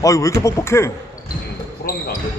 아 이거 왜 이렇게 뻑뻑해? 불안가 안 되죠.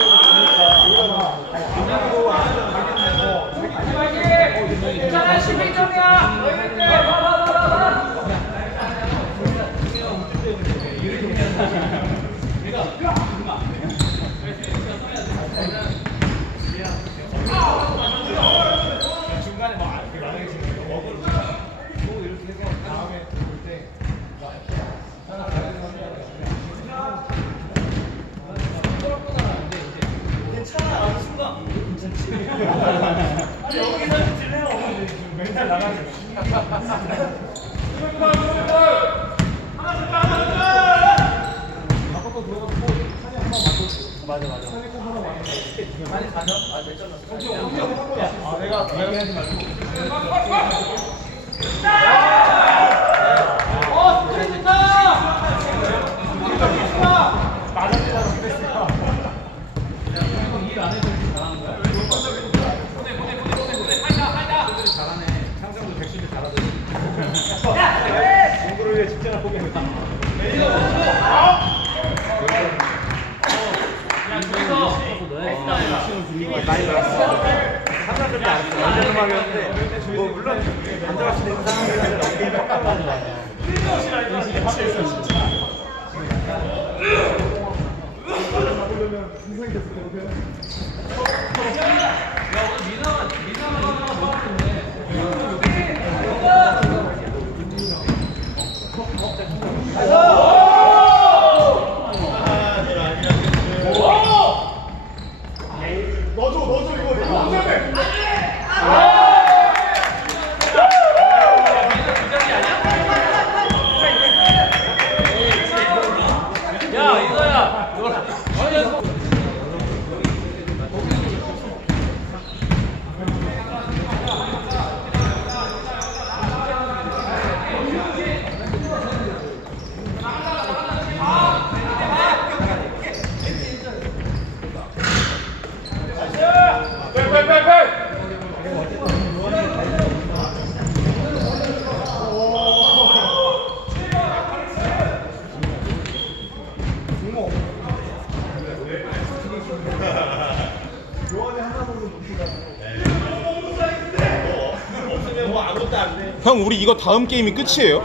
Ah! 맞아 맞아. 많이 가져? 아 됐잖아. 아 내가 내가 하지 말고. 많이 놀았어. 항상 그렇게 안 했어. 완전 음악이었는데, 뭐, 물론, 앉아갈 수도 있는 상황이었는데, 어깨 뻑뻑 나잖아요. 선생님께서 배우세요? 야, 오늘 미나만, 미나만. 형 우리 이거 다음 게임이 끝이에요?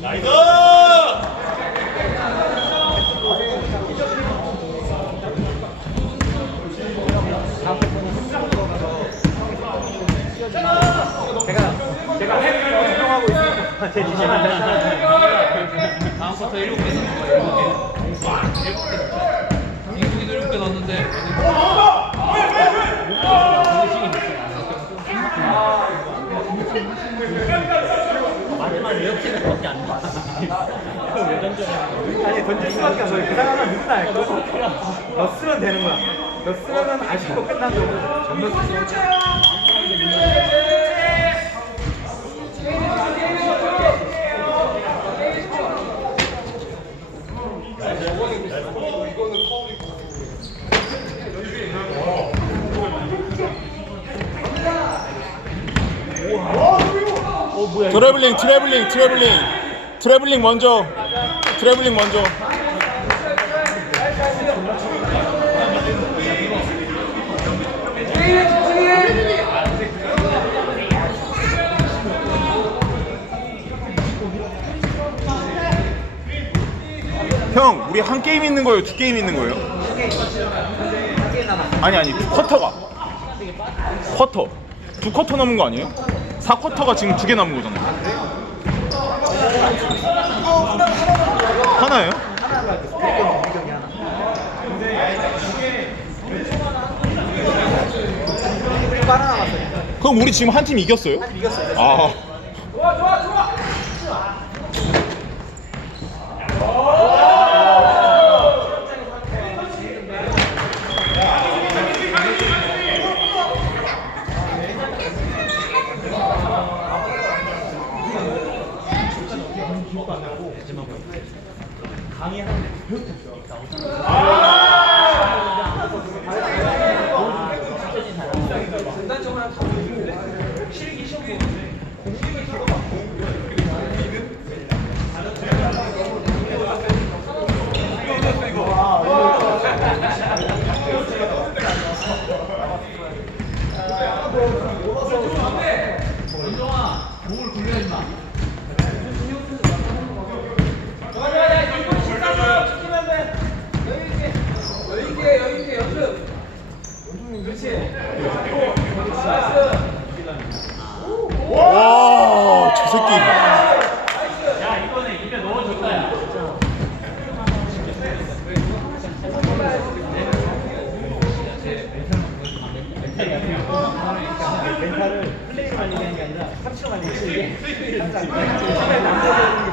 나이스! 제 주시면 다음 쿼터 7개 넣는 거예요. 7개. 이국이도 7개 넣었는데 마지막 이렇게는 밖에 안 나. 왜 던져? 아니 던질 수밖에 없어. 그 상황은 누구나 알. 너 쓰면 되는 거야. 너 쓰면은 아쉽고 끝난 거고. 전면 트래블링 트래블링 트래블링. 트래블링 먼저. 트래블링 먼저. 형 우리 한 게임 있는 거예요? 두 게임 있는 거예요? 아니 아니 두 쿼터가. 쿼터. 두 쿼터 넘은 거 아니에요? 4쿼터가 지금 두 개 남은 거잖아요 하나예요? 그럼 우리 지금 한 팀 이겼어요? 이겼어. 아 와, 저 새끼. 야 이번에 입에 넣어줬다 야 멘탈을 플레이로 만들는 게 아니라 삼치로 만드는 게 항상 남자들은 게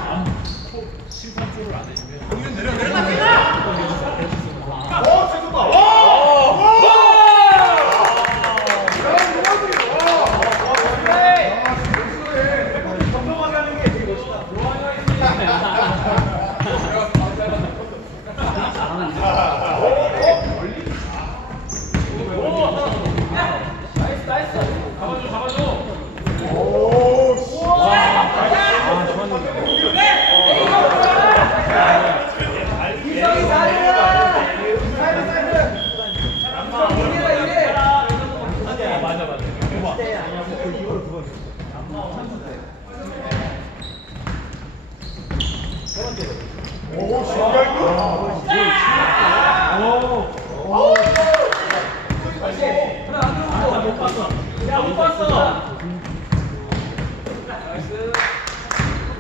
그때 아니면 그 이후로 두 번.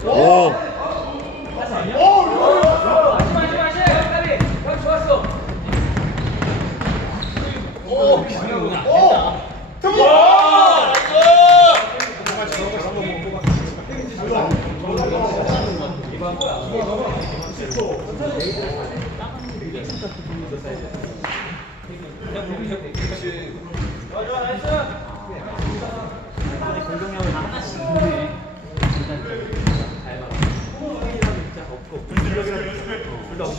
오. 공격력을 둘다 없